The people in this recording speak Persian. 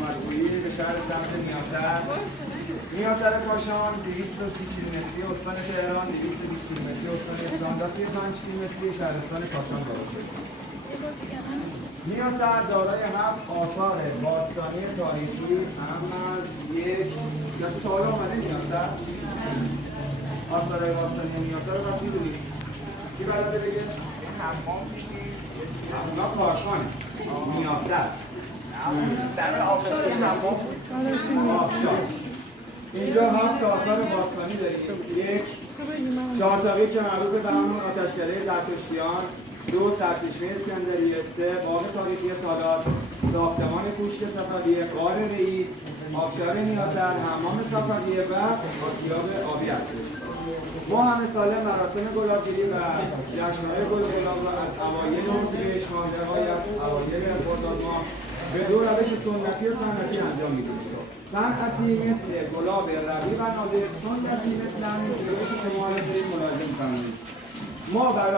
درآمدگویی به شهر سمت نیاسر. نیاسر کاشان 230 کیلومتری، استان تهران 220 کیلومتری، استان اسکندر 35 کیلومتری، شهرستان کاشان واقع شده. نیاسر دارای 7 آثار باستانی تاریخی از یک دست تا حالا اومده نیاسر؟ آثارهای باستانی نیاسر رو وقتی دونید کی بلده بگه؟ حمام دیگه اونا کاشانه نیاسر سر آبشارش حمام بود آبشار. اینجا 7 آثار باستانی داریم. یک چهارتاقی که معروف به همون آتشکده زرتشتیان، 2 سرچشمه اسکندریه، 3 باغ تاریخی تالار، ساختمان کوشک صفویه، غار رئیس، آبشار نیاسر، حمام صفویه و آسیاب آبی هستش. ما همه ساله مراسم گلابگیری و جشن‌های گل گلاب را از اوایل اردیبهشت ماه روایت اوایل خرداد ماه به دو روش سنتی و صنعتی انجام میدیم. صنعتی مثل گلاب ربیع و نادر، سنتی مثل همین گلابی که شما دارید ملاحظه می‌فرمایید. ما برای